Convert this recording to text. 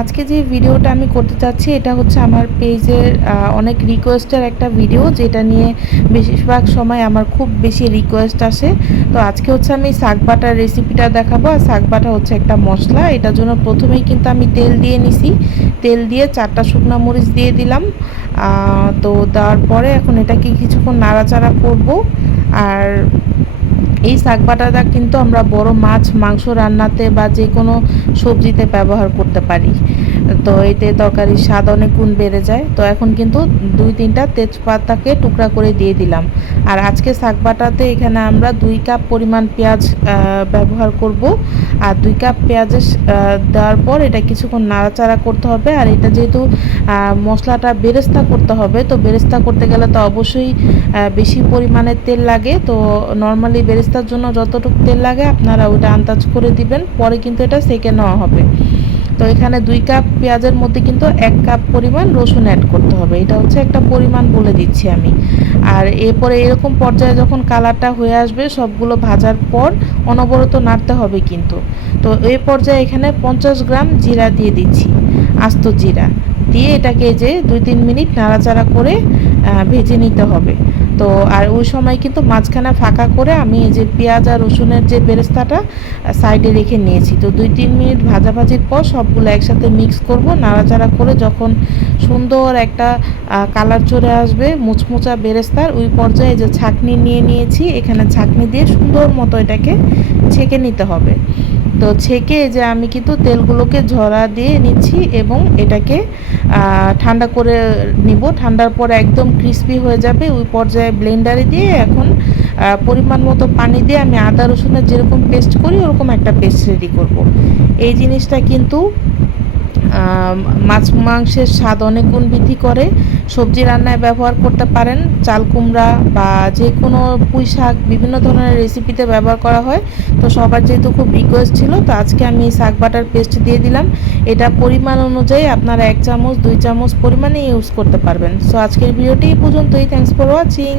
আজকে যে ভিডিওটা আমি করতে চাচ্ছি, এটা হচ্ছে আমার পেজের অনেক রিকোয়েস্টের একটা ভিডিও যেটা নিয়ে বেশিরভাগ সময় আমার খুব বেশি রিকোয়েস্ট আসে। তো আজকে হচ্ছে আমি শাক বাটার রেসিপিটা দেখাবো। আর শাক বাটা হচ্ছে একটা মশলা। এটার জন্য প্রথমেই কিন্তু আমি তেল দিয়ে নিছি। তেল দিয়ে চারটা শুকনো মরিচ দিয়ে দিলাম। তো দেওয়ার পরে এখন এটাকে কিছুক্ষণ নাড়াচাড়া করব। আর এই শাক বাটাটা কিন্তু আমরা বড় মাছ, মাংস রান্নাতে বা যে কোনো সবজিতে ব্যবহার করতে পারি। তো এতে তরকারির স্বাদ অনেক গুণ বেড়ে যায়। তো এখন কিন্তু দুই তিনটা তেজপাতাকে টুকরা করে দিয়ে দিলাম। আর আজকে শাক বাটাতে এখানে আমরা দুই কাপ পরিমাণ পেঁয়াজ ব্যবহার করব। আর দুই কাপ পেঁয়াজের দেওয়ার পর এটা কিছুক্ষণ নাড়াচাড়া করতে হবে। আর এটা যেহেতু মশলাটা বেরেস্তা করতে হবে, তো বেরেস্তা করতে গেলে তো অবশ্যই বেশি পরিমাণে তেল লাগে। তো নর্মালি বেরেস্তার জন্য যতটুকু তেল লাগে আপনারা ওইটা আন্দাজ করে দিবেন। পরে কিন্তু এটা সেকে নেওয়া হবে। তো এখানে দুই কাপ পেঁয়াজের মধ্যে কিন্তু এক কাপ পরিমাণ রসুন অ্যাড করতে হবে। এটা হচ্ছে একটা পরিমাণ বলে দিচ্ছি আমি। আর এরপরে এরকম পর্যায়ে যখন কালারটা হয়ে আসবে, সবগুলো ভাজার পর অনবরত নাড়তে হবে কিন্তু। তো এই পর্যায়ে এখানে পঞ্চাশ গ্রাম জিরা দিয়ে দিচ্ছি, আস্ত জিরা। দিয়ে এটাকে যে দুই তিন মিনিট নাড়াচাড়া করে ভেজে নিতে হবে। তো আর ওই সময় কিন্তু মাঝখানে ফাঁকা করে আমি এই যে পেঁয়াজ আর রসুনের যে বেরেস্তাটা সাইডে রেখে নিয়েছি। তো দুই তিন মিনিট ভাজাভাজির পর সবগুলো একসাথে মিক্স করব, নাড়াচাড়া করে যখন সুন্দর একটা কালার চলে আসবে, মুচমুচা বেরেস্তার, ওই পর্যায়ে যে ছাকনি নিয়ে নিয়েছি। এখানে ছাকনি দিয়ে সুন্দর মতো এটাকে ছেঁকে নিতে হবে। তো ছেঁকে যে আমি কিন্তু তেলগুলোকে ঝরা দিয়ে নিচ্ছি এবং এটাকে ঠান্ডা করে নিব ঠান্ডার পর একদম ক্রিস্পি হয়ে যাবে ওই পর্যায়ে ব্লেন্ডারে দিয়ে এখন পরিমাণ মতো পানি দিয়ে আমি আদা রসুনের যেরকম পেস্ট করি, ওরকম একটা পেস্ট রেডি করব। এই জিনিসটা কিন্তু মাছ মাংসের স্বাদ অনেক গুণ বৃদ্ধি করে। সবজি রান্নায় ব্যবহার করতে পারেন। চাল, কুমড়া বা যে কোনো পুঁই শাক বিভিন্ন ধরনের রেসিপিতে ব্যবহার করা হয়। তো সবার যেহেতু খুব রিকোয়েস্ট ছিল, তো আজকে আমি শাক বাটার পেস্ট দিয়ে দিলাম। এটা পরিমাণ অনুযায়ী আপনারা এক চামচ, দুই চামচ পরিমাণে ইউজ করতে পারবেন। সো আজকের ভিডিওটি এই পর্যন্তই। Thanks for watching